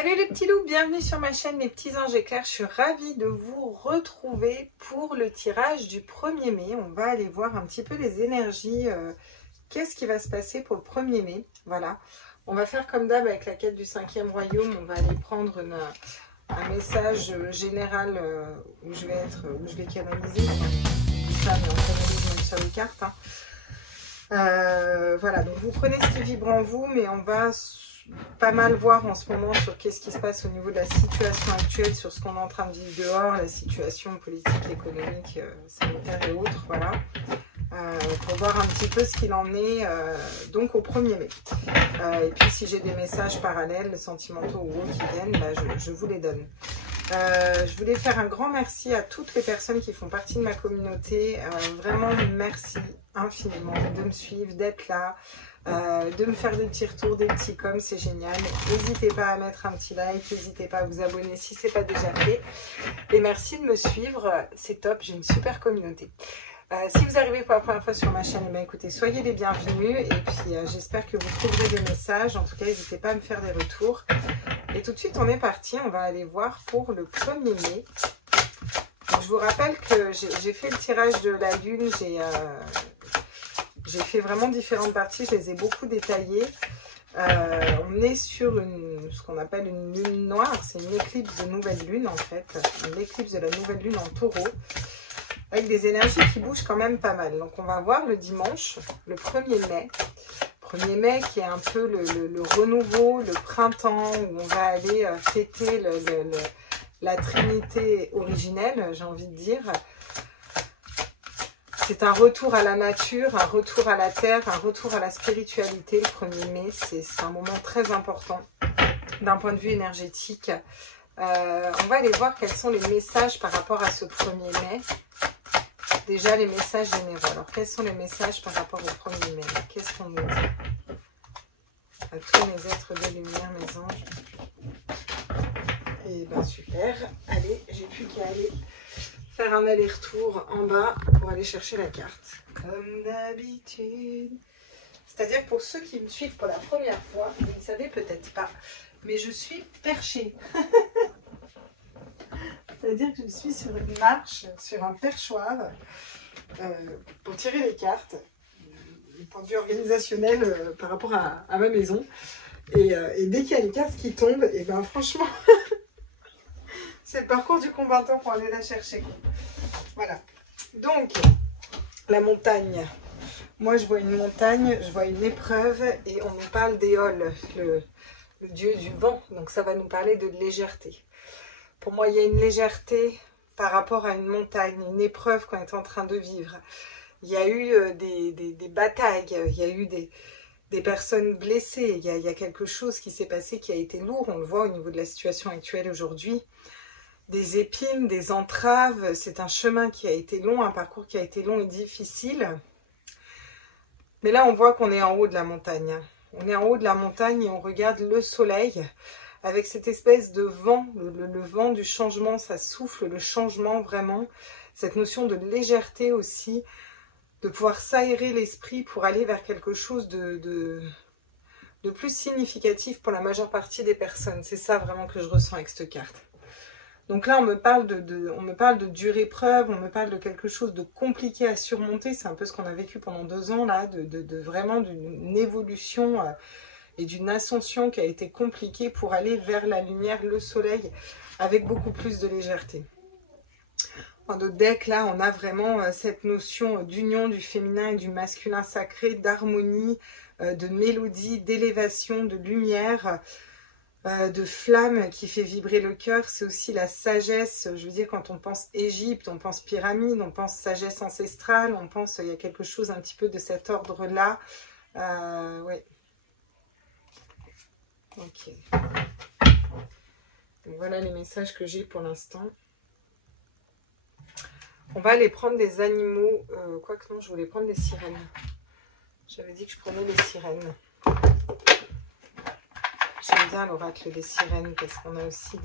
Salut les petits loups, bienvenue sur ma chaîne Les Petits Anges Éclairs. Je suis ravie de vous retrouver pour le tirage du 1er mai. On va aller voir un petit peu les énergies, qu'est-ce qui va se passer pour le 1er mai. Voilà, on va faire comme d'hab avec la quête du 5e royaume. On va aller prendre un message général où je vais canaliser. Ça, mais on canalise même sur les cartes. Voilà, donc vous prenez ce qui vibre en vous, mais on va pas mal voir en ce moment sur qu'est-ce qui se passe au niveau de la situation actuelle, sur ce qu'on est en train de vivre dehors, la situation politique, économique, sanitaire et autres, voilà, pour voir un petit peu ce qu'il en est donc au 1er mai. Et puis si j'ai des messages parallèles, sentimentaux ou autres qui viennent, bah, je vous les donne. Je voulais faire un grand merci à toutes les personnes qui font partie de ma communauté. Vraiment merci infiniment de me suivre, d'être là, de me faire des petits retours, des petits coms, c'est génial. N'hésitez pas à mettre un petit like, n'hésitez pas à vous abonner si ce n'est pas déjà fait. Et merci de me suivre, c'est top, j'ai une super communauté. Si vous arrivez pour la première fois sur ma chaîne, eh bien, écoutez, soyez les bienvenus. Et puis j'espère que vous trouverez des messages. En tout cas, n'hésitez pas à me faire des retours. Et tout de suite, on est parti. On va aller voir pour le 1er mai. Donc, je vous rappelle que j'ai fait le tirage de la lune. J'ai fait vraiment différentes parties. Je les ai beaucoup détaillées. On est sur ce qu'on appelle une lune noire. C'est une éclipse de nouvelle lune, en fait. L'éclipse de la nouvelle lune en taureau. Avec des énergies qui bougent quand même pas mal. Donc, on va voir le dimanche, le 1er mai. 1er mai qui est un peu le renouveau, le printemps, où on va aller fêter la Trinité originelle, j'ai envie de dire. C'est un retour à la nature, un retour à la terre, un retour à la spiritualité. Le 1er mai, c'est un moment très important d'un point de vue énergétique. On va aller voir quels sont les messages par rapport à ce 1er mai. Déjà, les messages généraux. Alors, quels sont les messages par rapport au 1er mai? Qu'est-ce qu'on nous dit? À tous mes êtres de lumière, mes anges. Et bien, super. Allez, j'ai plus qu'à aller faire un aller-retour en bas pour aller chercher la carte. Comme d'habitude. C'est-à-dire, pour ceux qui me suivent pour la première fois, vous ne savez peut-être pas, mais je suis perchée. C'est-à-dire que je suis sur une marche, sur un perchoir, pour tirer les cartes, du point de vue organisationnel par rapport à ma maison. Et dès qu'il y a une carte qui tombe, et ben franchement, c'est le parcours du combattant pour aller la chercher. Voilà. Donc, la montagne. Moi, je vois une montagne, je vois une épreuve, et on nous parle d'Éole, le dieu du vent. Donc, ça va nous parler de légèreté. Pour moi, il y a une légèreté par rapport à une montagne, une épreuve qu'on est en train de vivre. Il y a eu des batailles, il y a eu des personnes blessées, il y a quelque chose qui s'est passé qui a été lourd, on le voit au niveau de la situation actuelle aujourd'hui. Des épines, des entraves, c'est un chemin qui a été long, un parcours qui a été long et difficile. Mais là, on voit qu'on est en haut de la montagne. On est en haut de la montagne et on regarde le soleil. Avec cette espèce de vent, le vent du changement, ça souffle le changement vraiment. Cette notion de légèreté aussi, de pouvoir s'aérer l'esprit pour aller vers quelque chose de plus significatif pour la majeure partie des personnes. C'est ça vraiment que je ressens avec cette carte. Donc là, on me parle de dure épreuve, on me parle de quelque chose de compliqué à surmonter. C'est un peu ce qu'on a vécu pendant 2 ans là, vraiment d'une évolution et d'une ascension qui a été compliquée pour aller vers la lumière, le soleil, avec beaucoup plus de légèreté. Dans notre deck, là, on a vraiment cette notion d'union du féminin et du masculin sacré, d'harmonie, de mélodie, d'élévation, de lumière, de flamme qui fait vibrer le cœur. C'est aussi la sagesse. Je veux dire, quand on pense Égypte, on pense pyramide, on pense sagesse ancestrale, on pense il y a quelque chose un petit peu de cet ordre-là. Ouais. Ok. Donc voilà les messages que j'ai pour l'instant. On va aller prendre des animaux. Quoique non, je voulais prendre des sirènes. J'avais dit que je prenais des sirènes. J'aime bien l'oracle des sirènes parce qu'on a aussi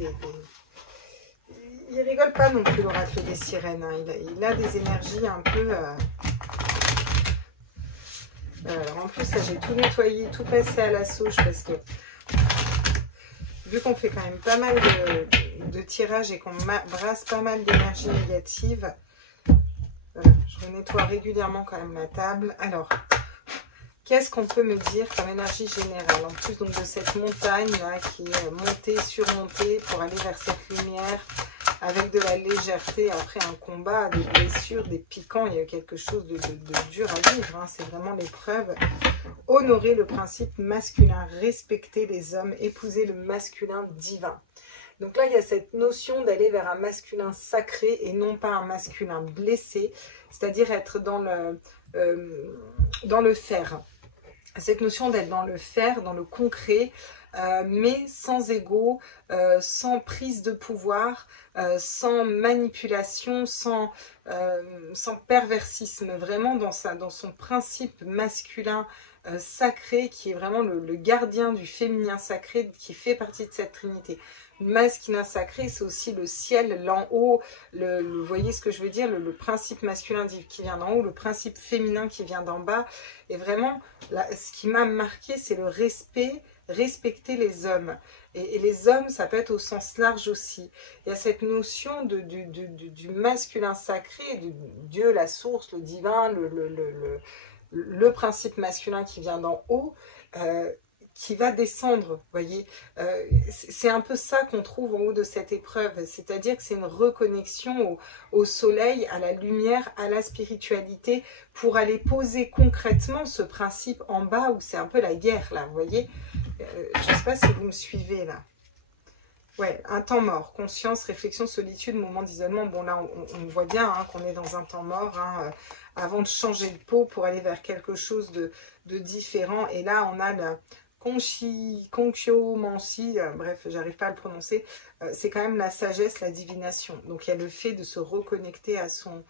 Il rigole pas non plus l'oracle des sirènes. Hein. Il a des énergies un peu... Alors en plus, là, j'ai tout nettoyé, tout passé à la sauge parce que vu qu'on fait quand même pas mal de tirages et qu'on brasse pas mal d'énergie négative, voilà, je nettoie régulièrement quand même ma table. Alors, qu'est-ce qu'on peut me dire comme énergie générale, en plus donc de cette montagne-là qui est montée, surmontée pour aller vers cette lumière avec de la légèreté après un combat, des blessures, des piquants, il y a quelque chose de dur à vivre, hein, c'est vraiment l'épreuve. Honorer le principe masculin, respecter les hommes, épouser le masculin divin. Donc là, il y a cette notion d'aller vers un masculin sacré et non pas un masculin blessé, c'est-à-dire être dans le faire. Cette notion d'être dans le faire, dans le concret, mais sans ego, sans prise de pouvoir, sans manipulation, sans perversisme, vraiment dans son principe masculin sacré, qui est vraiment le gardien du féminin sacré, qui fait partie de cette trinité. Le masculin sacré, c'est aussi le ciel, l'en haut, vous voyez ce que je veux dire, le principe masculin qui vient d'en haut, le principe féminin qui vient d'en bas. Et vraiment, là, ce qui m'a marqué, c'est le respect, respecter les hommes. Et les hommes, ça peut être au sens large aussi. Il y a cette notion du masculin sacré, du Dieu, la source, le divin, le principe masculin qui vient d'en haut, qui va descendre, voyez. C'est un peu ça qu'on trouve en haut de cette épreuve, c'est-à-dire que c'est une reconnexion au soleil, à la lumière, à la spiritualité, pour aller poser concrètement ce principe en bas, où c'est un peu la guerre, là, vous voyez. Je ne sais pas si vous me suivez, là. Ouais, un temps mort, conscience, réflexion, solitude, moment d'isolement. Bon, là, on voit bien hein, qu'on est dans un temps mort, hein, avant de changer de peau pour aller vers quelque chose de différent. Et là, on a la conchiomancie, bref, j'arrive pas à le prononcer. C'est quand même la sagesse, la divination. Donc, il y a le fait de se reconnecter à son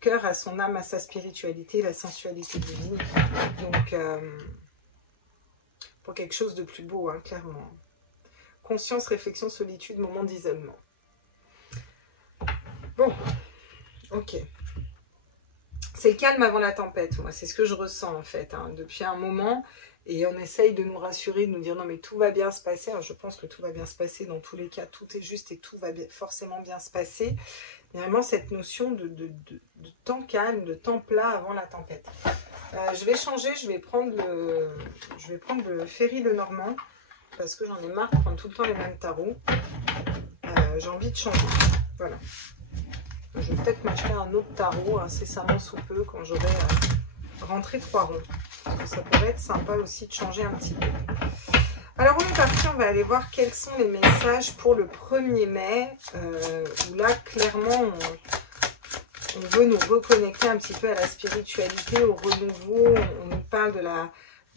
cœur, à son âme, à sa spiritualité, la sensualité divine. Donc, pour quelque chose de plus beau, hein, clairement. Conscience, réflexion, solitude, moment d'isolement. Bon, ok. C'est le calme avant la tempête, moi, c'est ce que je ressens en fait, hein, depuis un moment. Et on essaye de nous rassurer, de nous dire non mais tout va bien se passer. Alors, je pense que tout va bien se passer, dans tous les cas, tout est juste et tout va forcément bien se passer. Il y a vraiment cette notion de temps calme, de temps plat avant la tempête. Je vais changer, je vais prendre le Ferry Lenormand. Parce que j'en ai marre de prendre tout le temps les mêmes tarots. J'ai envie de changer. Voilà. Je vais peut-être m'acheter un autre tarot incessamment sous peu quand j'aurai rentré 3 ronds. Parce que ça pourrait être sympa aussi de changer un petit peu. Alors on est parti, on va aller voir quels sont les messages pour le 1er mai. Où là, clairement, on veut nous reconnecter un petit peu à la spiritualité, au renouveau. On nous parle de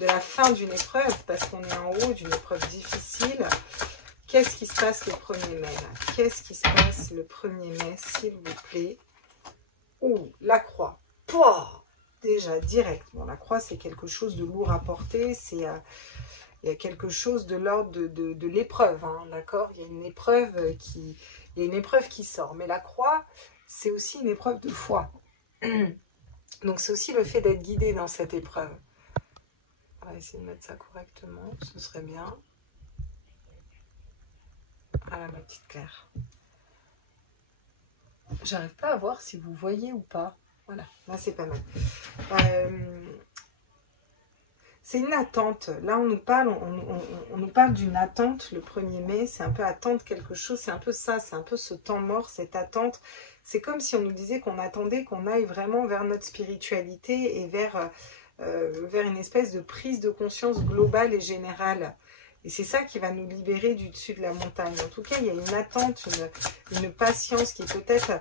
la fin d'une épreuve, parce qu'on est en haut d'une épreuve difficile. Qu'est-ce qui se passe le 1er mai là? Qu'est-ce qui se passe le 1er mai, s'il vous plaît? Ouh, la croix. Pouah, déjà, direct. Bon, la croix, c'est quelque chose de lourd à porter. Il y a quelque chose de l'ordre de l'épreuve, hein, d'accord? Il y a une épreuve qui sort. Mais la croix, c'est aussi une épreuve de foi. Donc, c'est aussi le fait d'être guidé dans cette épreuve. On va essayer de mettre ça correctement, ce serait bien. Voilà ma petite Claire. J'arrive pas à voir si vous voyez ou pas. Voilà, là c'est pas mal. C'est une attente. Là on nous parle d'une attente le 1er mai. C'est un peu attendre quelque chose. C'est un peu ça, c'est un peu ce temps mort, cette attente. C'est comme si on nous disait qu'on attendait qu'on aille vraiment vers notre spiritualité et vers une espèce de prise de conscience globale et générale. Et c'est ça qui va nous libérer du dessus de la montagne. En tout cas, il y a une attente, une patience qui est peut-être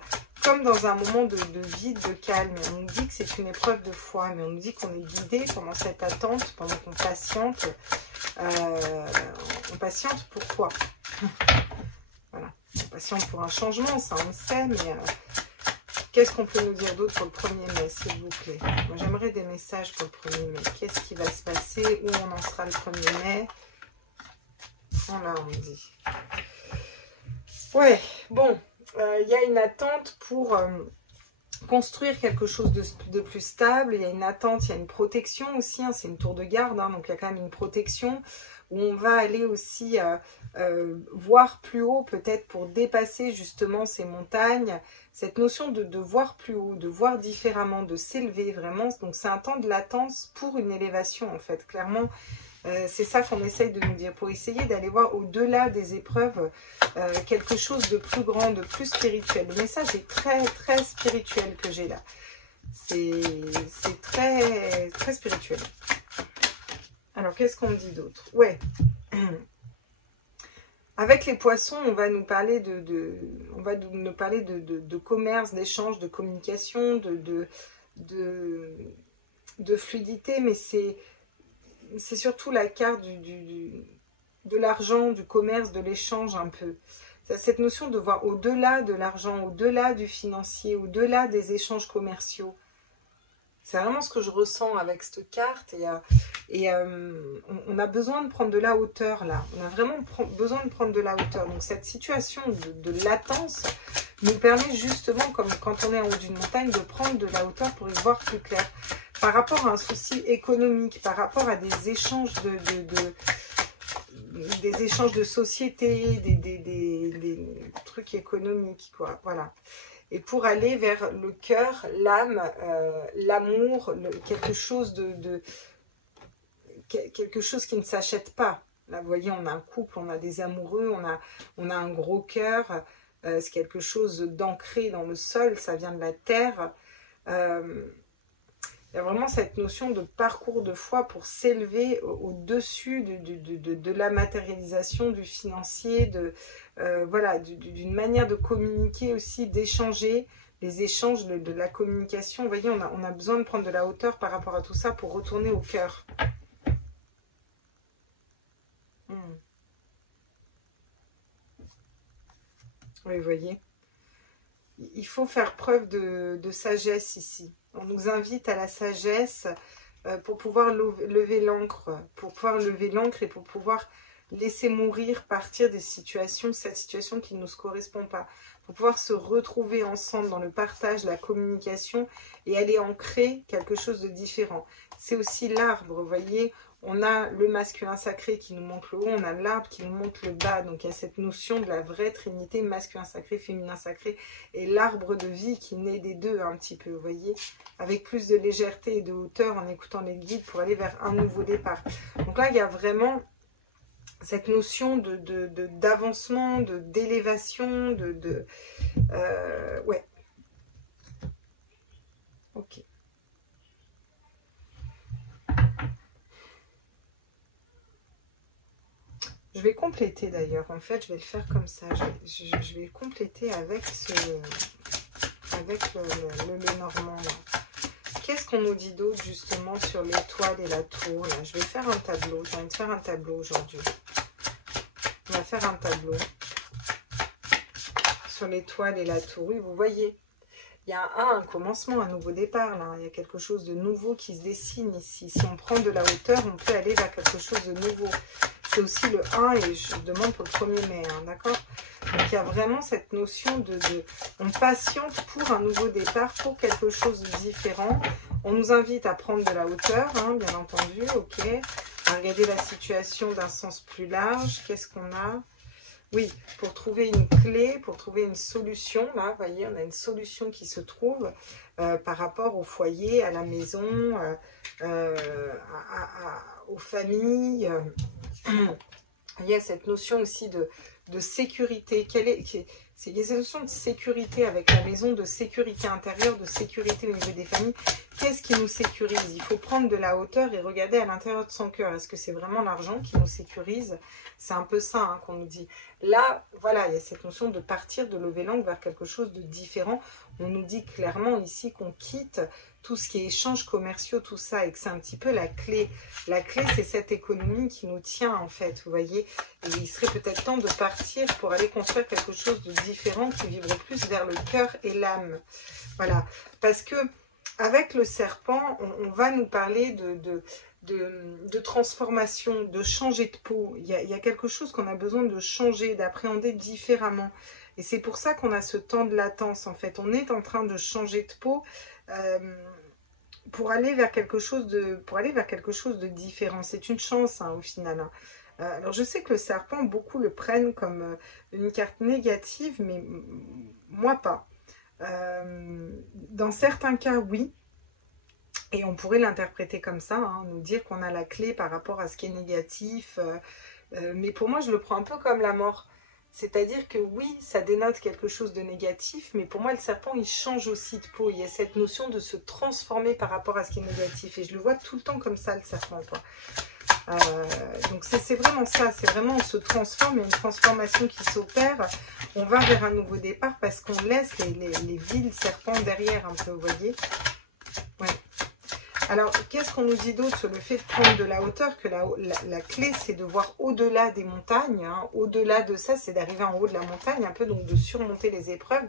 comme dans un moment de vide, de calme. On nous dit que c'est une épreuve de foi, mais on nous dit qu'on est guidé pendant cette attente, pendant qu'on patiente. On patiente pourquoi? Voilà, on patiente pour un changement, ça on le sait, mais... Qu'est-ce qu'on peut nous dire d'autre pour le 1er mai, s'il vous plaît? Moi, j'aimerais des messages pour le 1er mai. Qu'est-ce qui va se passer? Où on en sera le 1er mai? Voilà, on me dit. Ouais, bon. Il y a une attente pour construire quelque chose de plus stable. Il y a une attente, il y a une protection aussi. Hein, c'est une tour de garde, hein, donc il y a quand même une protection où on va aller aussi voir plus haut, peut-être pour dépasser justement ces montagnes. Cette notion de voir plus haut, de voir différemment, de s'élever vraiment. Donc c'est un temps de latence pour une élévation en fait. Clairement, c'est ça qu'on essaye de nous dire, pour essayer d'aller voir au-delà des épreuves quelque chose de plus grand, de plus spirituel. Le message est très très spirituel que j'ai là. C'est très très spirituel. Alors qu'est-ce qu'on dit d'autre? Ouais. Avec les poissons, on va nous parler de commerce, d'échange, de communication, de fluidité, mais c'est surtout la carte de l'argent, du commerce, de l'échange un peu. Cette notion de voir au-delà de l'argent, au-delà du financier, au-delà des échanges commerciaux. C'est vraiment ce que je ressens avec cette carte. Et on a besoin de prendre de la hauteur là. On a vraiment besoin de prendre de la hauteur. Donc cette situation de latence nous permet justement, comme quand on est en haut d'une montagne, de prendre de la hauteur pour y voir plus clair. Par rapport à un souci économique, par rapport à des échanges des échanges de société, des trucs économiques, quoi. Voilà. Et pour aller vers le cœur, l'âme, l'amour, quelque chose quelque chose qui ne s'achète pas. Là, vous voyez, on a un couple, on a des amoureux, on a un gros cœur. C'est quelque chose d'ancré dans le sol, ça vient de la terre. Il y a vraiment cette notion de parcours de foi pour s'élever au-dessus de la matérialisation, du financier, voilà, d'une manière de communiquer aussi, d'échanger, les échanges de la communication. Vous voyez, on a besoin de prendre de la hauteur par rapport à tout ça pour retourner au cœur. Oui, vous voyez. Il faut faire preuve de sagesse ici. On nous invite à la sagesse pour pouvoir lever l'ancre, et pour pouvoir laisser mourir, partir des situations, cette situation qui ne nous correspond pas, pour pouvoir se retrouver ensemble dans le partage, la communication et aller ancrer quelque chose de différent. C'est aussi l'arbre, vous voyez, on a le masculin sacré qui nous montre le haut, on a l'arbre qui nous montre le bas. Donc il y a cette notion de la vraie trinité, masculin sacré, féminin sacré, et l'arbre de vie qui naît des deux un petit peu, vous voyez, avec plus de légèreté et de hauteur en écoutant les guides pour aller vers un nouveau départ. Donc là, il y a vraiment cette notion d'avancement, d'élévation, ouais. Ok. Je vais compléter d'ailleurs, en fait, je vais le faire comme ça. Je vais compléter avec le normand. Qu'est-ce qu'on nous dit d'autre justement sur l'étoile et la tour là? Je vais faire un tableau, j'ai envie de faire un tableau aujourd'hui. On va faire un tableau sur l'étoile et la tour. Oui, vous voyez, il y a un commencement, un nouveau départ là. Il y a quelque chose de nouveau qui se dessine ici. Si on prend de la hauteur, on peut aller vers quelque chose de nouveau. C'est aussi le 1 et je demande pour le 1er mai, hein, d'accord? Donc il y a vraiment cette notion on patiente pour un nouveau départ, pour quelque chose de différent. On nous invite à prendre de la hauteur, hein, bien entendu, ok. À regarder la situation d'un sens plus large. Qu'est-ce qu'on a? Oui, pour trouver une clé, pour trouver une solution. Là, vous voyez, on a une solution qui se trouve par rapport au foyer, à la maison, aux familles. Il y a cette notion aussi de sécurité. Il y a cette notion de sécurité avec la maison, de sécurité intérieure, de sécurité au niveau des familles. Qu'est-ce qui nous sécurise? Il faut prendre de la hauteur et regarder à l'intérieur de son cœur. Est-ce que c'est vraiment l'argent qui nous sécurise? C'est un peu ça hein, qu'on nous dit. Là, voilà, il y a cette notion de partir, de lever l'angle vers quelque chose de différent. On nous dit clairement ici qu'on quitte tout ce qui est échanges commerciaux, tout ça, et que c'est un petit peu la clé. La clé, c'est cette économie qui nous tient, en fait, vous voyez. Et il serait peut-être temps de partir pour aller construire quelque chose de différent qui vibre plus vers le cœur et l'âme. Voilà. Parce que avec le serpent, on va nous parler de transformation, de changer de peau. Il y a quelque chose qu'on a besoin de changer, d'appréhender différemment. Et c'est pour ça qu'on a ce temps de latence, en fait. On est en train de changer de peau pour aller vers quelque chose de différent. C'est une chance, hein, au final. Hein. Alors je sais que le serpent, beaucoup le prennent comme une carte négative, mais moi pas. Dans certains cas, oui. Et on pourrait l'interpréter comme ça, hein, nous dire qu'on a la clé par rapport à ce qui est négatif. Mais pour moi, je le prends un peu comme la mort. C'est-à-dire que oui, ça dénote quelque chose de négatif, mais pour moi, le serpent, il change aussi de peau. Il y a cette notion de se transformer par rapport à ce qui est négatif. Et je le vois tout le temps comme ça, le serpent, quoi. Donc c'est vraiment ça, c'est vraiment on se transforme, il y a une transformation qui s'opère, on va vers un nouveau départ parce qu'on laisse les vils serpents derrière un peu, vous voyez. Ouais. Alors, qu'est-ce qu'on nous dit d'autre sur le fait de prendre de la hauteur? Que la clé, c'est de voir au-delà des montagnes. Hein. Au-delà de ça, c'est d'arriver en haut de la montagne, un peu, donc de surmonter les épreuves.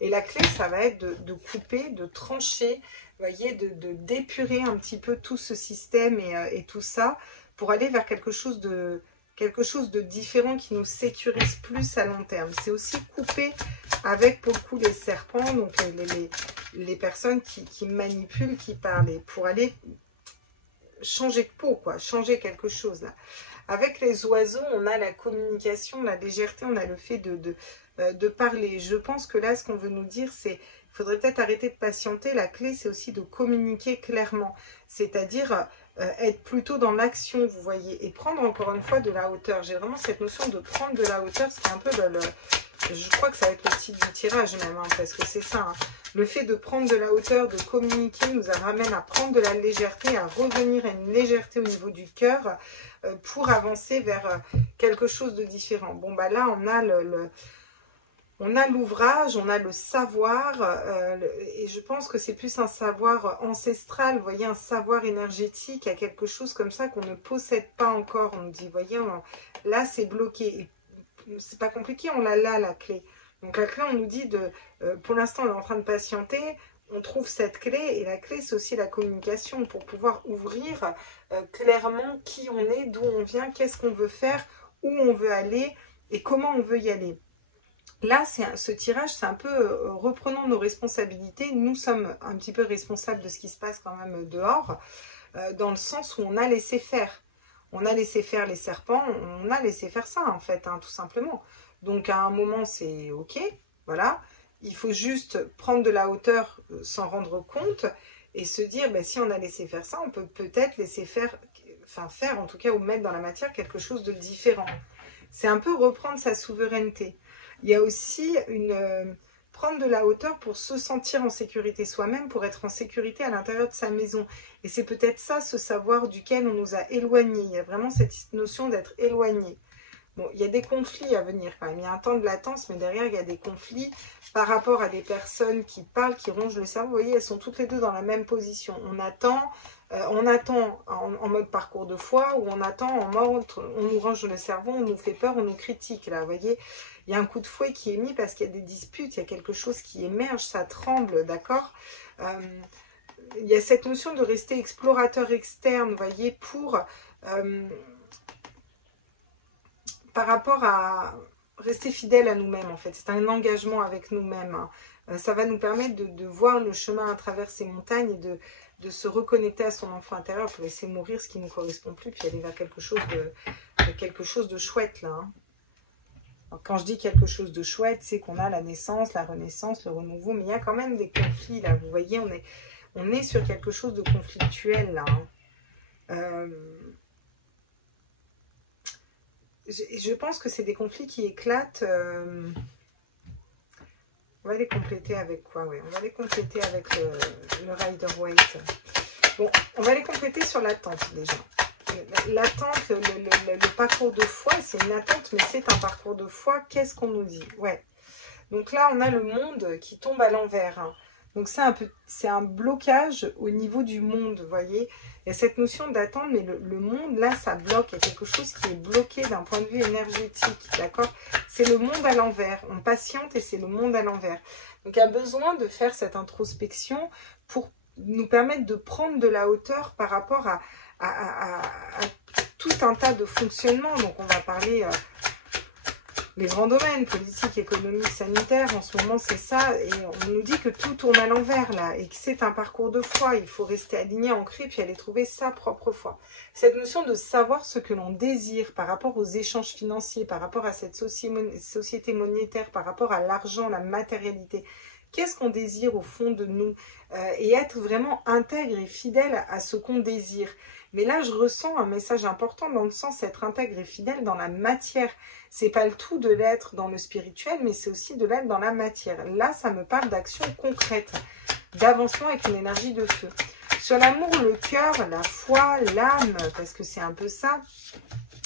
Et la clé, ça va être de couper, de trancher, vous voyez, de d'épurer un petit peu tout ce système et tout ça, pour aller vers quelque chose de différent qui nous sécurise plus à long terme. C'est aussi couper avec, pour le coup, les serpents, donc les personnes qui manipulent, qui parlent, et pour aller changer de peau, quoi, changer quelque chose, là. Avec les oiseaux, on a la communication, la légèreté, on a le fait de parler. Je pense que là, ce qu'on veut nous dire, c'est il faudrait peut-être arrêter de patienter. La clé, c'est aussi de communiquer clairement, c'est-à-dire être plutôt dans l'action, vous voyez, et prendre encore une fois de la hauteur. J'ai vraiment cette notion de prendre de la hauteur, ce qui est un peu je crois que ça va être le titre du tirage même, hein, parce que c'est ça. Hein. Le fait de prendre de la hauteur, de communiquer, nous ramène à prendre de la légèreté, à revenir à une légèreté au niveau du cœur pour avancer vers quelque chose de différent. Bon, bah là, on a on a l'ouvrage, on a le savoir, et je pense que c'est plus un savoir ancestral, vous voyez, un savoir énergétique, à quelque chose comme ça qu'on ne possède pas encore. On nous dit, vous voyez, là c'est bloqué, c'est pas compliqué, on a là la clé. Donc la clé, on nous dit, pour l'instant on est en train de patienter, on trouve cette clé, et la clé c'est aussi la communication, pour pouvoir ouvrir clairement qui on est, d'où on vient, qu'est-ce qu'on veut faire, où on veut aller, et comment on veut y aller. Là, ce tirage, c'est un peu reprenons nos responsabilités. Nous sommes un petit peu responsables de ce qui se passe quand même dehors, dans le sens où on a laissé faire. On a laissé faire les serpents, on a laissé faire ça en fait, hein, tout simplement. Donc à un moment, c'est ok, voilà. Il faut juste prendre de la hauteur, s'en rendre compte, et se dire, ben, si on a laissé faire ça, on peut peut-être laisser faire, faire en tout cas, ou mettre dans la matière quelque chose de différent. C'est un peu reprendre sa souveraineté. Il y a aussi prendre de la hauteur pour se sentir en sécurité soi-même, pour être en sécurité à l'intérieur de sa maison. Et c'est peut-être ça, ce savoir duquel on nous a éloignés. Il y a vraiment cette notion d'être éloigné. Bon, il y a des conflits à venir quand même. Il y a un temps de latence, mais derrière, il y a des conflits par rapport à des personnes qui parlent, qui rongent le cerveau. Vous voyez, elles sont toutes les deux dans la même position. On attend en mode parcours de foi, ou on attend en mode on nous range le cerveau, on nous fait peur, on nous critique. Là, vous voyez, il y a un coup de fouet qui est mis parce qu'il y a des disputes, il y a quelque chose qui émerge, ça tremble, d'accord. Il y a cette notion de rester explorateur externe, vous voyez, par rapport à rester fidèle à nous-mêmes, en fait. C'est un engagement avec nous-mêmes. Hein. Ça va nous permettre de voir le chemin à travers ces montagnes et de se reconnecter à son enfant intérieur pour laisser mourir ce qui ne nous correspond plus, puis aller vers quelque chose de chouette, là. Hein. Alors, quand je dis quelque chose de chouette, c'est qu'on a la naissance, la renaissance, le renouveau, mais il y a quand même des conflits, là. Vous voyez, on est sur quelque chose de conflictuel, là. Hein. Je pense que c'est des conflits qui éclatent. On va les compléter avec quoi? Oui, on va les compléter avec le Rider-Waite. Bon, on va les compléter sur l'attente déjà. L'attente, le parcours de foi, c'est une attente, mais c'est un parcours de foi. Qu'est-ce qu'on nous dit? Ouais. Donc là, on a le monde qui tombe à l'envers. Hein. Donc c'est un blocage au niveau du monde, vous voyez. Il y a cette notion d'attente, mais le monde, là, ça bloque. Il y a quelque chose qui est bloqué d'un point de vue énergétique, d'accord? C'est le monde à l'envers. On patiente et c'est le monde à l'envers. Donc, il y a besoin de faire cette introspection pour nous permettre de prendre de la hauteur par rapport à tout un tas de fonctionnements. Donc, on va parler les grands domaines, politique, économique, sanitaire, en ce moment c'est ça, et on nous dit que tout tourne à l'envers là, et que c'est un parcours de foi, il faut rester aligné, ancré, puis aller trouver sa propre foi. Cette notion de savoir ce que l'on désire par rapport aux échanges financiers, par rapport à cette société monétaire, par rapport à l'argent, la matérialité, qu'est-ce qu'on désire au fond de nous, et être vraiment intègre et fidèle à ce qu'on désire. Mais là, je ressens un message important dans le sens d'être intègre et fidèle dans la matière. C'est pas le tout de l'être dans le spirituel, mais c'est aussi de l'être dans la matière. Là, ça me parle d'action concrète, d'avancement avec une énergie de feu. Sur l'amour, le cœur, la foi, l'âme, parce que c'est un peu ça,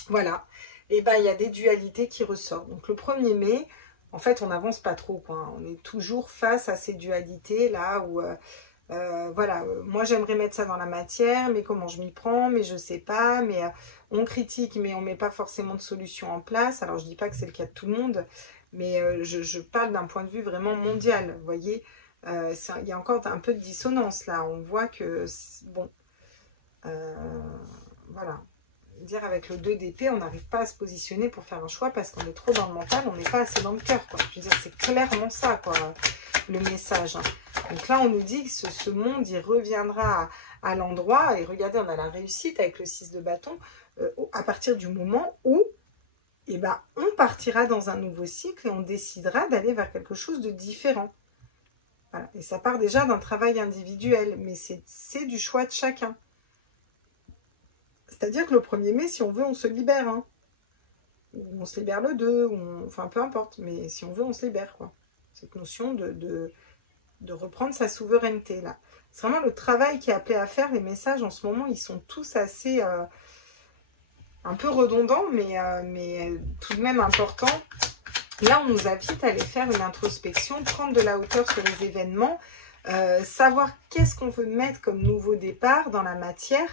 voilà. Et ben, il y a des dualités qui ressortent. Donc, le 1er mai, en fait, on n'avance pas trop, quoi. On est toujours face à ces dualités, là, où... voilà, moi j'aimerais mettre ça dans la matière, mais comment je m'y prends, mais je sais pas, mais on critique, mais on met pas forcément de solution en place. Alors je dis pas que c'est le cas de tout le monde, mais je parle d'un point de vue vraiment mondial, vous voyez, il y a encore un peu de dissonance là, on voit que, bon, voilà, dire avec le 2 d'épée, on n'arrive pas à se positionner pour faire un choix parce qu'on est trop dans le mental, on n'est pas assez dans le cœur, quoi. Je veux dire, c'est clairement ça, quoi, le message. Donc là, on nous dit que ce monde, il reviendra à l'endroit, et regardez, on a la réussite avec le 6 de bâton, à partir du moment où, eh ben, on partira dans un nouveau cycle et on décidera d'aller vers quelque chose de différent. Voilà. Et ça part déjà d'un travail individuel, mais c'est du choix de chacun. C'est-à-dire que le 1er mai, si on veut, on se libère. Hein. On se libère le 2, enfin peu importe, mais si on veut, on se libère, quoi. Cette notion de reprendre sa souveraineté, là. C'est vraiment le travail qui est appelé à faire. Les messages, en ce moment, ils sont tous assez... un peu redondants, mais tout de même importants. Là, on nous invite à aller faire une introspection, prendre de la hauteur sur les événements, savoir qu'est-ce qu'on veut mettre comme nouveau départ dans la matière.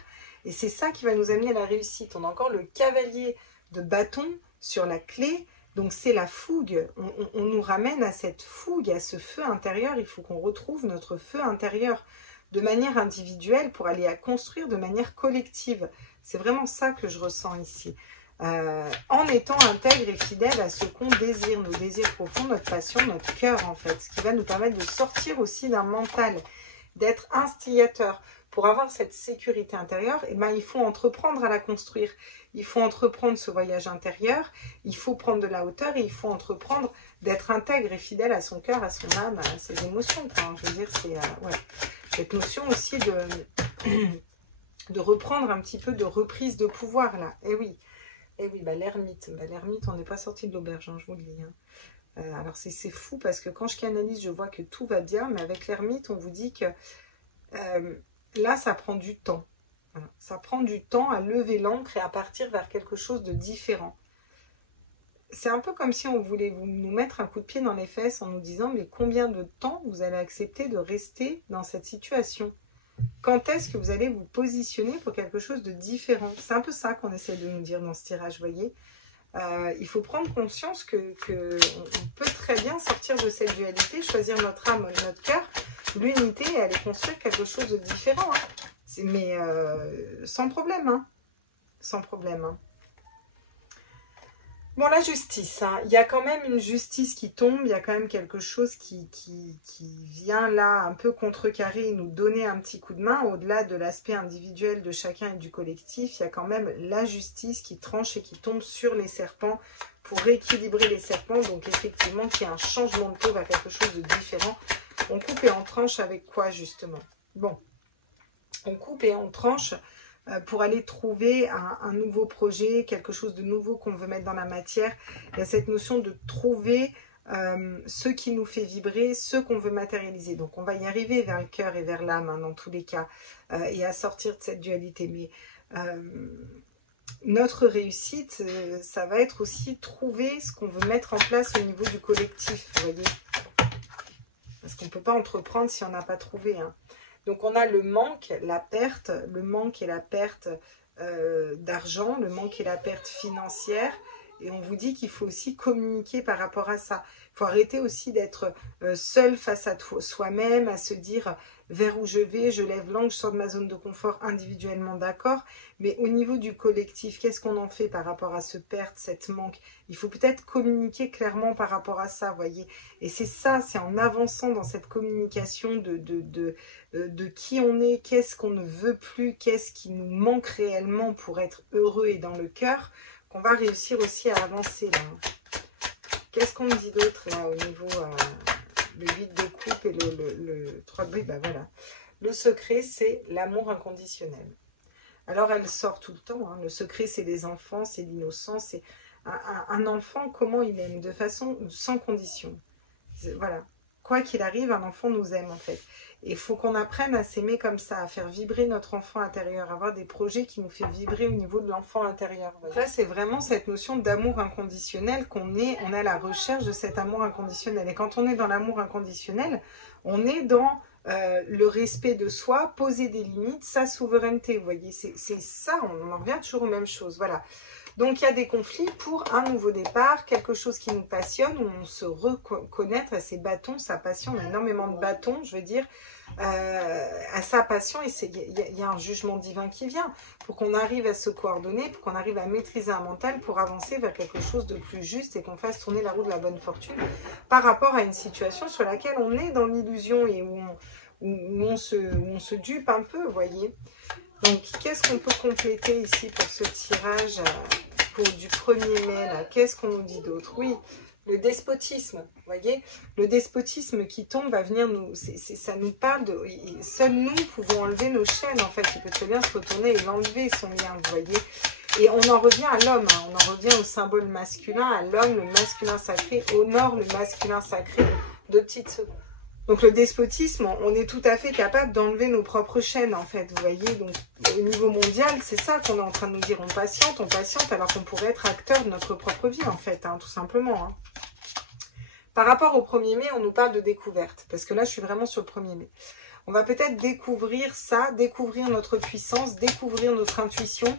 Et c'est ça qui va nous amener à la réussite. On a encore le cavalier de bâton sur la clé. Donc c'est la fougue. On nous ramène à cette fougue, à ce feu intérieur. Il faut qu'on retrouve notre feu intérieur de manière individuelle pour aller à construire de manière collective. C'est vraiment ça que je ressens ici. En étant intègre et fidèle à ce qu'on désire, nos désirs profonds, notre passion, notre cœur en fait. Ce qui va nous permettre de sortir aussi d'un mental, d'être instigateur. Pour avoir cette sécurité intérieure, eh ben, il faut entreprendre à la construire. Il faut entreprendre ce voyage intérieur, il faut prendre de la hauteur et il faut entreprendre d'être intègre et fidèle à son cœur, à son âme, à ses émotions. Quoi. Je veux dire, c'est ouais. Cette notion aussi de reprendre un petit peu de reprise de pouvoir là. Et oui, bah, l'ermite, on n'est pas sorti de l'auberge, hein, je vous le dis. Hein. Alors c'est fou parce que quand je canalise, je vois que tout va bien, mais avec l'ermite, on vous dit que là, ça prend du temps. Voilà. Ça prend du temps à lever l'ancre et à partir vers quelque chose de différent. C'est un peu comme si on voulait nous mettre un coup de pied dans les fesses en nous disant mais combien de temps vous allez accepter de rester dans cette situation? Quand est-ce que vous allez vous positionner pour quelque chose de différent? C'est un peu ça qu'on essaie de nous dire dans ce tirage, vous voyez. Il faut prendre conscience qu'on peut très bien sortir de cette dualité, choisir notre âme, notre cœur, l'unité et aller construire quelque chose de différent. Hein. Mais sans problème. Hein. Sans problème. Hein. Bon, la justice, hein. Il y a quand même une justice qui tombe, il y a quand même quelque chose qui vient là un peu contrecarrer et nous donner un petit coup de main. Au-delà de l'aspect individuel de chacun et du collectif, il y a quand même la justice qui tranche et qui tombe sur les serpents pour rééquilibrer les serpents. Donc effectivement, qu'il y a un changement de taux vers quelque chose de différent. On coupe et on tranche avec quoi justement? Bon, on coupe et on tranche pour aller trouver un nouveau projet, quelque chose de nouveau qu'on veut mettre dans la matière. Il y a cette notion de trouver ce qui nous fait vibrer, ce qu'on veut matérialiser. Donc on va y arriver vers le cœur et vers l'âme, hein, dans tous les cas, et à sortir de cette dualité. Mais notre réussite, ça va être aussi trouver ce qu'on veut mettre en place au niveau du collectif, vous voyez. Parce qu'on ne peut pas entreprendre si on n'a pas trouvé, hein. Donc on a le manque, la perte, le manque et la perte d'argent, le manque et la perte financière, Et on vous dit qu'il faut aussi communiquer par rapport à ça. Il faut arrêter aussi d'être seul face à soi-même, à se dire vers où je vais, je lève l'angle, je sors de ma zone de confort individuellement, d'accord. Mais au niveau du collectif, qu'est-ce qu'on en fait par rapport à ce perte, cette manque? Il faut peut-être communiquer clairement par rapport à ça, voyez. Et c'est ça, c'est en avançant dans cette communication de qui on est, qu'est-ce qu'on ne veut plus, qu'est-ce qui nous manque réellement pour être heureux et dans le cœur, qu'on va réussir aussi à avancer là. Qu'est-ce qu'on me dit d'autre là au niveau le 8 de coupe et le 3 de... Oui, bah voilà. Le secret, c'est l'amour inconditionnel. Alors, elle sort tout le temps. Hein. Le secret, c'est les enfants, c'est l'innocence. C'est un enfant, comment il aime? De façon sans condition. Voilà. Quoi qu'il arrive, un enfant nous aime en fait. Et il faut qu'on apprenne à s'aimer comme ça, à faire vibrer notre enfant intérieur, à avoir des projets qui nous font vibrer au niveau de l'enfant intérieur. Donc là, c'est vraiment cette notion d'amour inconditionnel qu'on est, on est à la recherche de cet amour inconditionnel. Et quand on est dans l'amour inconditionnel, on est dans le respect de soi, poser des limites, sa souveraineté. Vous voyez, c'est ça, on en revient toujours aux mêmes choses. Voilà. Donc, il y a des conflits pour un nouveau départ, quelque chose qui nous passionne, où on se reconnaît à ses bâtons, sa passion, on a énormément de bâtons, je veux dire, à sa passion, et il y a un jugement divin qui vient, pour qu'on arrive à se coordonner, pour qu'on arrive à maîtriser un mental, pour avancer vers quelque chose de plus juste, et qu'on fasse tourner la roue de la bonne fortune, par rapport à une situation sur laquelle on est dans l'illusion, et où on se dupe un peu, vous voyez. Donc, qu'est-ce qu'on peut compléter ici pour ce tirage du 1er mai là? Qu'est-ce qu'on nous dit d'autre? Oui, le despotisme, vous voyez. Le despotisme qui tombe va venir nous... ça nous parle de... Seuls nous pouvons enlever nos chaînes, en fait. Il peut très bien se retourner et l'enlever, son lien, vous voyez. Et on en revient à l'homme, hein. On en revient au symbole masculin, à l'homme, le masculin sacré, honore le masculin sacré. Deux petites secondes. Donc le despotisme, on est tout à fait capable d'enlever nos propres chaînes, en fait, vous voyez. Donc au niveau mondial, c'est ça qu'on est en train de nous dire. On patiente, alors qu'on pourrait être acteur de notre propre vie, en fait, hein, tout simplement. Hein. Par rapport au 1er mai, on nous parle de découverte, parce que là, je suis vraiment sur le 1er mai. On va peut-être découvrir ça, découvrir notre puissance, découvrir notre intuition,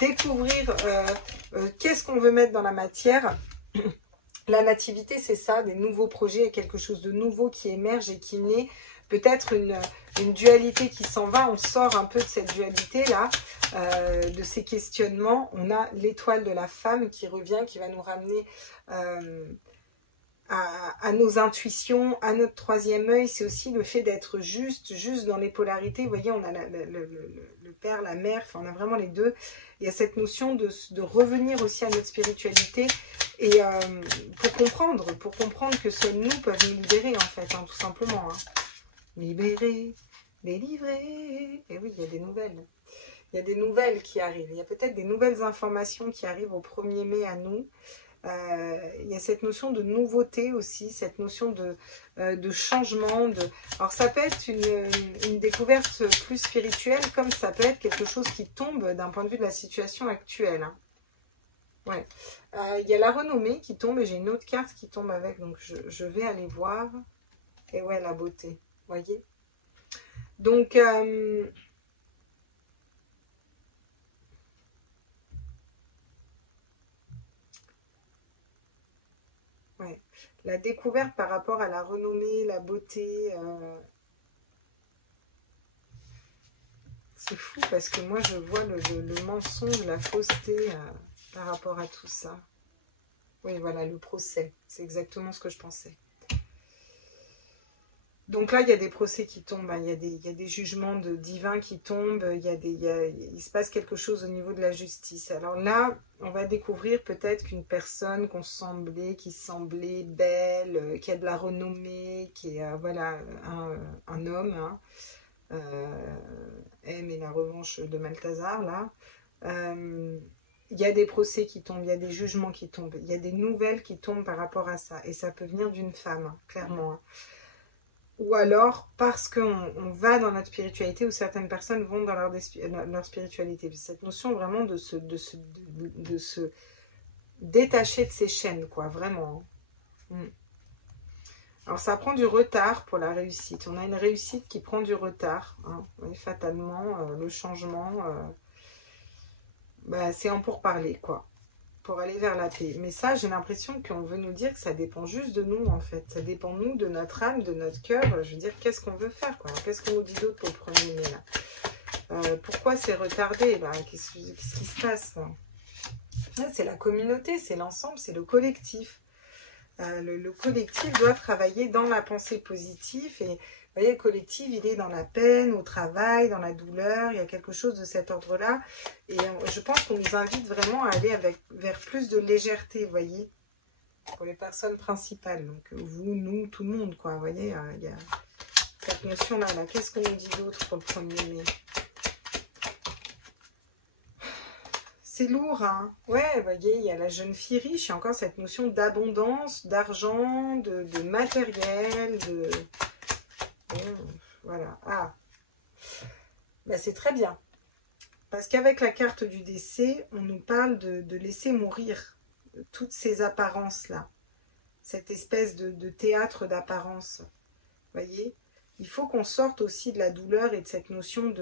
découvrir qu'est-ce qu'on veut mettre dans la matière. La nativité, c'est ça, des nouveaux projets, quelque chose de nouveau qui émerge et qui naît. Peut-être une dualité qui s'en va. On sort un peu de cette dualité-là, de ces questionnements. On a l'étoile de la femme qui revient, qui va nous ramener à nos intuitions, à notre troisième œil. C'est aussi le fait d'être juste dans les polarités. Vous voyez, on a le père, la mère, enfin on a vraiment les deux. Il y a cette notion de revenir aussi à notre spiritualité et pour comprendre que seuls nous peuvent nous libérer en fait, hein, tout simplement. Hein. Libérer, délivrer. Et oui, il y a des nouvelles. Il y a des nouvelles qui arrivent. Il y a peut-être des nouvelles informations qui arrivent au 1er mai à nous. Il y a cette notion de nouveauté aussi, cette notion de changement. Alors ça peut être une découverte plus spirituelle, comme ça peut être quelque chose qui tombe d'un point de vue de la situation actuelle. Hein. Ouais. Il y a la renommée qui tombe et j'ai une autre carte qui tombe avec, donc je vais aller voir. Et ouais, la beauté, voyez. Donc... ouais. La découverte par rapport à la renommée, la beauté, c'est fou parce que moi je vois le mensonge, la fausseté par rapport à tout ça. Oui, voilà, le procès, c'est exactement ce que je pensais. Donc là, il y a des procès qui tombent, hein. Il y a des jugements divins qui tombent, il se passe quelque chose au niveau de la justice. Alors là, on va découvrir peut-être qu'une personne qui semblait belle, qui a de la renommée, qui est voilà, un homme, hein, aime et la revanche de Malthazar, là. Il y a des procès qui tombent, il y a des jugements qui tombent, il y a des nouvelles qui tombent par rapport à ça. Et ça peut venir d'une femme, hein, clairement, hein. Ou alors parce qu'on va dans notre spiritualité ou certaines personnes vont dans leur spiritualité. Cette notion vraiment de se détacher de ces chaînes, quoi, vraiment. Alors ça prend du retard pour la réussite. On a une réussite qui prend du retard, hein. Oui, fatalement, le changement, bah, c'est en pourparler, quoi. pour aller vers la paix. Mais ça, j'ai l'impression qu'on veut nous dire que ça dépend juste de nous, en fait. Ça dépend, nous, de notre âme, de notre cœur. Je veux dire, qu'est-ce qu'on veut faire, quoi. Qu'est-ce qu'on nous dit d'autre pour le 1er mai, là? Pourquoi c'est retardé, là? Qu'est-ce qui se passe, là? C'est la communauté, c'est l'ensemble, c'est le collectif. Le collectif doit travailler dans la pensée positive. Et vous voyez, le collectif, il est dans la peine, au travail, dans la douleur. Il y a quelque chose de cet ordre-là. Et je pense qu'on nous invite vraiment à aller vers plus de légèreté, vous voyez, pour les personnes principales. Donc, vous, nous, tout le monde, quoi. Vous voyez, il y a cette notion-là. Là. Qu'est-ce qu'on nous dit d'autre pour le 1er mai? C'est lourd, hein. Ouais, vous voyez, il y a la jeune fille riche, il y a encore cette notion d'abondance, d'argent, de matériel, de... Voilà. Ah, ben, c'est très bien. Parce qu'avec la carte du décès, on nous parle de laisser mourir toutes ces apparences-là. Cette espèce de théâtre d'apparence. Vous voyez? Il faut qu'on sorte aussi de la douleur et de cette notion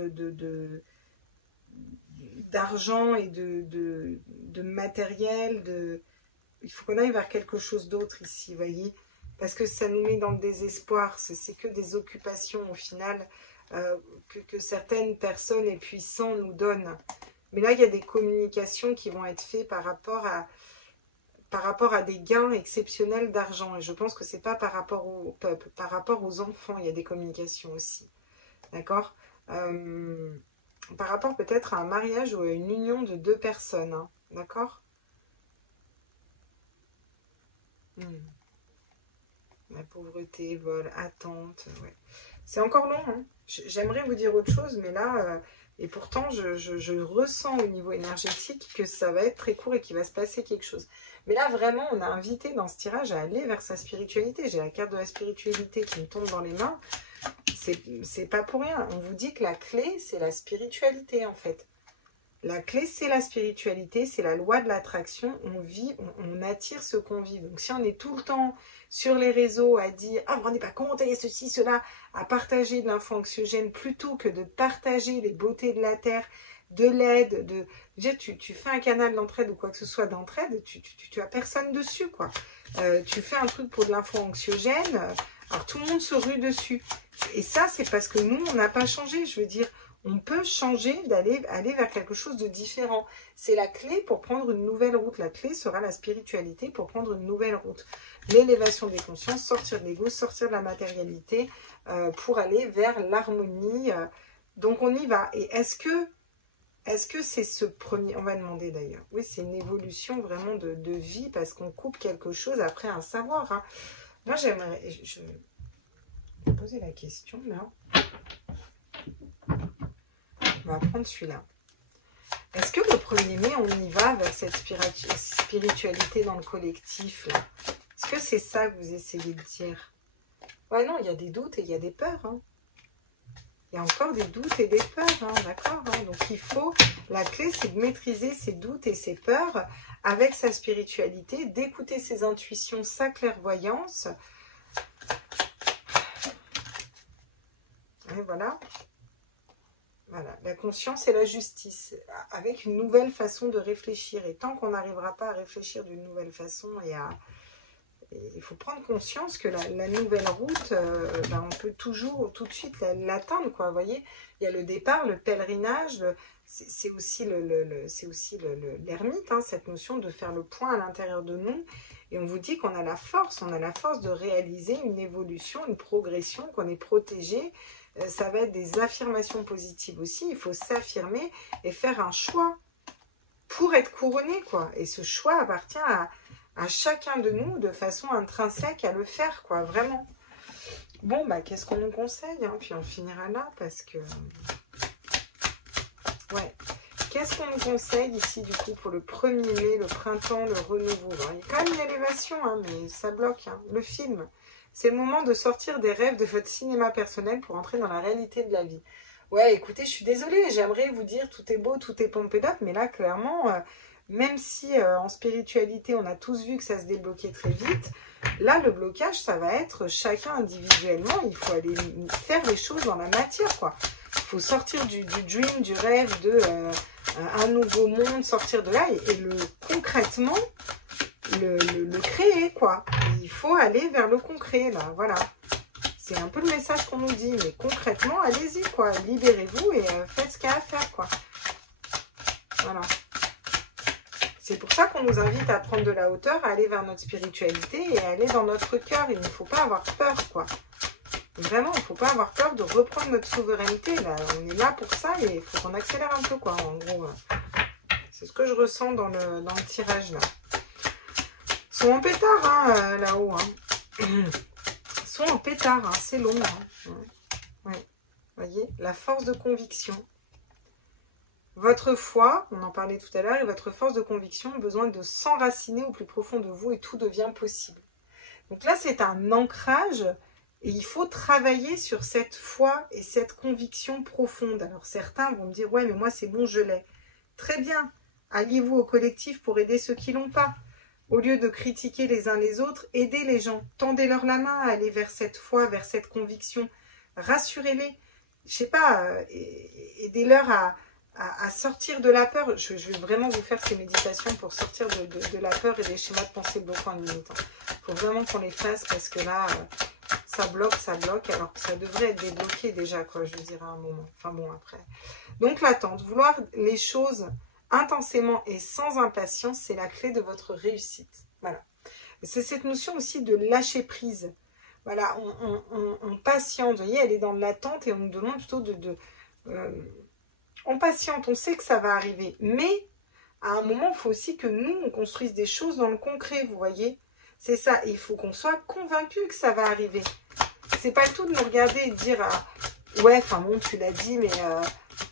d'argent et de matériel. Il faut qu'on aille vers quelque chose d'autre ici, vous voyez? Parce que ça nous met dans le désespoir. C'est que des occupations au final que certaines personnes et puissants nous donnent. Mais là, il y a des communications qui vont être faites par rapport à des gains exceptionnels d'argent. Et je pense que c'est pas par rapport au peuple, par rapport aux enfants, il y a des communications aussi. D'accord? Par rapport peut-être à un mariage ou à une union de 2 personnes. Hein, d'accord? La pauvreté, vol, attente, ouais. C'est encore long, hein. J'aimerais vous dire autre chose, mais là, et pourtant, je ressens au niveau énergétique que ça va être très court et qu'il va se passer quelque chose. Mais là, vraiment, on a invité dans ce tirage à aller vers sa spiritualité. J'ai la carte de la spiritualité qui me tombe dans les mains. C'est pas pour rien. On vous dit que la clé, c'est la spiritualité, en fait. La clé, c'est la spiritualité, c'est la loi de l'attraction. On vit, on attire ce qu'on vit. Donc, si on est tout le temps sur les réseaux à dire « Ah, vous vous rendez pas compte, il y a ceci, cela », à partager de l'info anxiogène plutôt que de partager les beautés de la Terre, de l'aide, tu fais un canal d'entraide ou quoi que ce soit d'entraide, tu as personne dessus, quoi. Tu fais un truc pour de l'info anxiogène, alors tout le monde se rue dessus. Et ça, c'est parce que nous, on n'a pas changé, je veux dire. On peut changer, aller vers quelque chose de différent. C'est la clé pour prendre une nouvelle route. La clé sera la spiritualité pour prendre une nouvelle route. L'élévation des consciences, sortir de l'ego, sortir de la matérialité pour aller vers l'harmonie. Donc on y va. Et est-ce que c'est ce premier... On va demander d'ailleurs. Oui, c'est une évolution vraiment de vie parce qu'on coupe quelque chose après un savoir. Hein. Moi, j'aimerais... Je vais poser la question là. On va prendre celui-là. Est-ce que le 1er mai, on y va vers cette spiritualité dans le collectif là? Est-ce que c'est ça que vous essayez de dire? Ouais, non, il y a des doutes et il y a des peurs. Hein. Il y a encore des doutes et des peurs, hein, d'accord, hein. Donc il faut, la clé c'est de maîtriser ses doutes et ses peurs avec sa spiritualité, d'écouter ses intuitions, sa clairvoyance. Et voilà. Voilà, la conscience et la justice, avec une nouvelle façon de réfléchir. Et tant qu'on n'arrivera pas à réfléchir d'une nouvelle façon, il faut prendre conscience que la nouvelle route, on peut toujours, tout de suite, l'atteindre, quoi. Vous voyez, il y a le départ, le pèlerinage, c'est aussi l'ermite, hein, cette notion de faire le point à l'intérieur de nous. Et on vous dit qu'on a la force de réaliser une évolution, une progression, qu'on est protégé. Ça va être des affirmations positives aussi. Il faut s'affirmer et faire un choix pour être couronné, quoi. Et ce choix appartient à chacun de nous de façon intrinsèque à le faire, quoi, vraiment. Bon, bah, qu'est-ce qu'on nous conseille, hein, puis on finira là, parce que... Ouais. Qu'est-ce qu'on nous conseille ici, du coup, pour le 1er mai, le printemps, le renouveau? Alors, il y a quand même une élévation, hein, mais ça bloque, hein. Le film... C'est le moment de sortir des rêves de votre cinéma personnel pour entrer dans la réalité de la vie. Ouais, écoutez, je suis désolée, j'aimerais vous dire tout est beau, tout est pompé d'op, mais là, clairement, même si en spiritualité, on a tous vu que ça se débloquait très vite, là, le blocage, ça va être chacun individuellement, il faut aller faire les choses dans la matière, quoi. Il faut sortir du dream, du rêve, un nouveau monde, sortir de là et concrètement le créer, quoi. Il faut aller vers le concret, là, voilà. C'est un peu le message qu'on nous dit, mais concrètement, allez-y, quoi. Libérez-vous et faites ce qu'il y a à faire, quoi. Voilà. C'est pour ça qu'on nous invite à prendre de la hauteur, à aller vers notre spiritualité et à aller dans notre cœur. Il ne faut pas avoir peur, quoi. Vraiment, il ne faut pas avoir peur de reprendre notre souveraineté, là. On est là pour ça et il faut qu'on accélère un peu, quoi, en gros. C'est ce que je ressens dans le tirage, là. Ils sont en pétard, hein, là-haut, hein. Ils sont en pétard, hein. C'est long, hein. Ouais. Vous voyez, la force de conviction. Votre foi, on en parlait tout à l'heure, et votre force de conviction a besoin de s'enraciner au plus profond de vous et tout devient possible. Donc là, c'est un ancrage et il faut travailler sur cette foi et cette conviction profonde. Alors certains vont me dire, ouais, mais moi c'est bon, je l'ai. Très bien, alliez-vous au collectif pour aider ceux qui l'ont pas. Au lieu de critiquer les uns les autres, aidez les gens. Tendez-leur la main à aller vers cette foi, vers cette conviction. Rassurez-les. Je sais pas, aidez-leur à sortir de la peur. Je vais vraiment vous faire ces méditations pour sortir de la peur et des schémas de pensée bloquants et limitants. Il faut vraiment qu'on les fasse parce que là, ça bloque, alors que ça devrait être débloqué déjà, quoi, je dirais à un moment. Enfin bon, après. Donc l'attente, vouloir les choses intensément et sans impatience, c'est la clé de votre réussite. Voilà. C'est cette notion aussi de lâcher prise. Voilà, on patiente, vous voyez, elle est dans l'attente et on nous demande plutôt on patiente, on sait que ça va arriver, mais à un moment, il faut aussi que nous, on construise des choses dans le concret, vous voyez. C'est ça, il faut qu'on soit convaincu que ça va arriver. C'est pas le tout de nous regarder et de dire, ouais, enfin bon, tu l'as dit, mais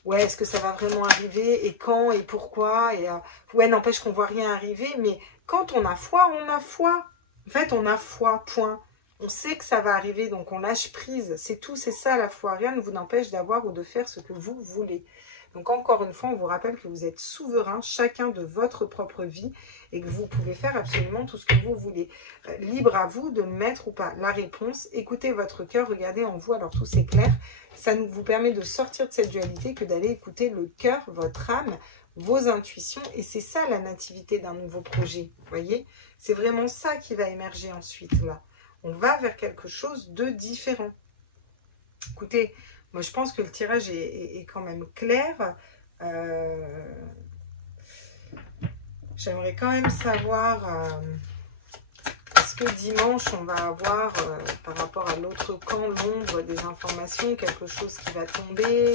ouais, est-ce que ça va vraiment arriver, et quand, et pourquoi, et ouais, n'empêche qu'on voit rien arriver, mais quand on a foi, on a foi. En fait, on a foi, point. On sait que ça va arriver, donc on lâche prise. C'est tout, c'est ça la foi. Rien ne vous empêche d'avoir ou de faire ce que vous voulez. Donc encore une fois, on vous rappelle que vous êtes souverain, chacun de votre propre vie, et que vous pouvez faire absolument tout ce que vous voulez. Libre à vous de mettre ou pas la réponse. Écoutez votre cœur, regardez en vous, alors tout c'est clair. Ça nous vous permet de sortir de cette dualité que d'aller écouter le cœur, votre âme, vos intuitions. Et c'est ça la nativité d'un nouveau projet, vous voyez. C'est vraiment ça qui va émerger ensuite, là. On va vers quelque chose de différent. Écoutez, moi je pense que le tirage est quand même clair. J'aimerais quand même savoir, est-ce que dimanche on va avoir, par rapport à l'autre camp, l'ombre, des informations, quelque chose qui va tomber,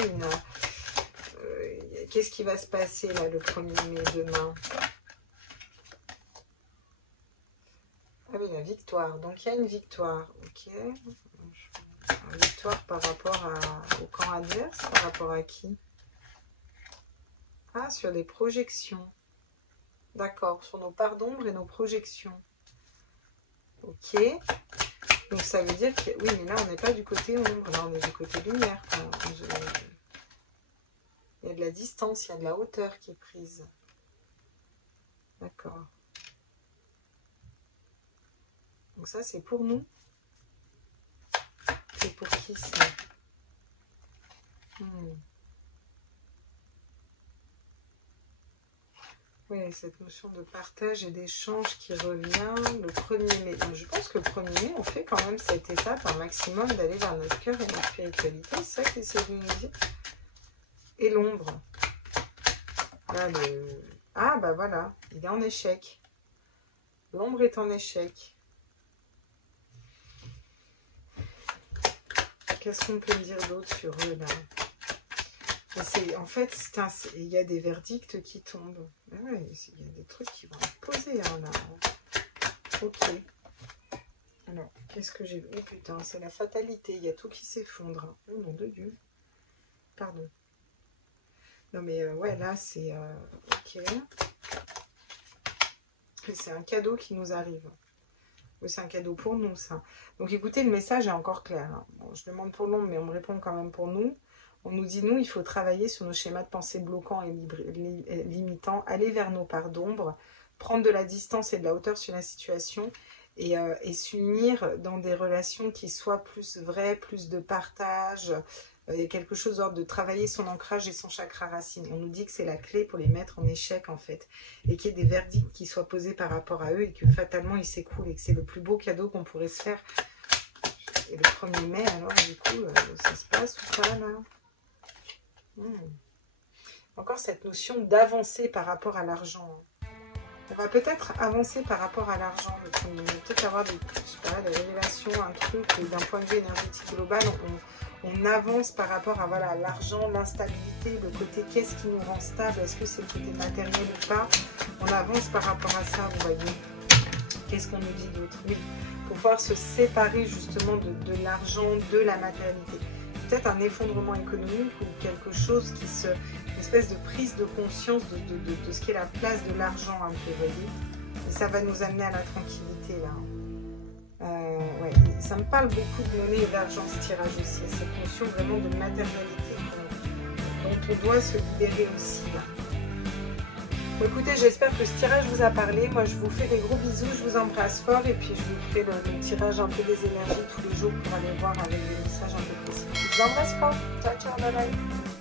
qu'est-ce qui va se passer là le 1er mai demain? Ah oui, la victoire. Donc, il y a une victoire. Ok. Une victoire par rapport au camp adverse. Par rapport à qui? Ah, sur des projections. D'accord. Sur nos parts d'ombre et nos projections. Ok. Donc, ça veut dire que... Oui, mais là, on n'est pas du côté ombre. Là, on est du côté lumière. Enfin, il y a de la distance, il y a de la hauteur qui est prise. D'accord. Donc ça, c'est pour nous. C'est pour qui ça? Oui, cette notion de partage et d'échange qui revient le 1er mai. Donc, je pense que le 1er mai, on fait quand même cette étape un maximum d'aller vers notre cœur et notre spiritualité. C'est ça qu'il essaie de nous dire. Et l'ombre. Là, ah, bah voilà, il est en échec. L'ombre est en échec. Qu'est-ce qu'on peut dire d'autre sur eux, là? En fait, il y a des verdicts qui tombent. Ouais, il y a des trucs qui vont être posés, hein, là. Ok. Alors, qu'est-ce que j'ai vu? Oh putain, c'est la fatalité. Il y a tout qui s'effondre. Oh nom de Dieu. Pardon. Non, mais ouais, là, c'est... ok. C'est un cadeau qui nous arrive. Oui, c'est un cadeau pour nous, ça. Donc, écoutez, le message est encore clair. Hein. Bon, je demande pour l'ombre, mais on me répond quand même pour nous. On nous dit, nous, il faut travailler sur nos schémas de pensée bloquants et limitants, aller vers nos parts d'ombre, prendre de la distance et de la hauteur sur la situation et s'unir dans des relations qui soient plus vraies, plus de partage, Il y a quelque chose d'ordre de travailler son ancrage et son chakra racine. On nous dit que c'est la clé pour les mettre en échec en fait. Et qu'il y ait des verdicts qui soient posés par rapport à eux et que fatalement ils s'écroulent. Et que c'est le plus beau cadeau qu'on pourrait se faire. Et le 1er mai, alors du coup, ça se passe tout ça là. Encore cette notion d'avancer par rapport à l'argent. On va peut-être avancer par rapport à l'argent. On va peut-être avoir des, je sais pas, des révélations, un truc, d'un point de vue énergétique global, on avance par rapport à voilà, l'argent, l'instabilité, le côté qu'est-ce qui nous rend stable, est-ce que c'est le côté matériel ou pas. On avance par rapport à ça, vous voyez. Qu'est-ce qu'on nous dit d'autre? Oui, pour pouvoir se séparer justement de l'argent, de la matérialité. Peut-être un effondrement économique ou quelque chose qui se... une espèce de prise de conscience de ce qu'est la place de l'argent, un peu, vous voyez. Et ça va nous amener à la tranquillité, là. Ouais, ça me parle beaucoup de monnaie et d'argent, ce tirage aussi. Cette notion vraiment de matérialité dont on doit se libérer aussi, là. Bon, écoutez, j'espère que ce tirage vous a parlé. Moi, je vous fais des gros bisous, je vous embrasse fort. Et puis, je vous ferai le tirage un peu des énergies tous les jours pour aller voir avec des messages un peu précis. Je vous embrasse fort. Ciao, ciao, bye bye.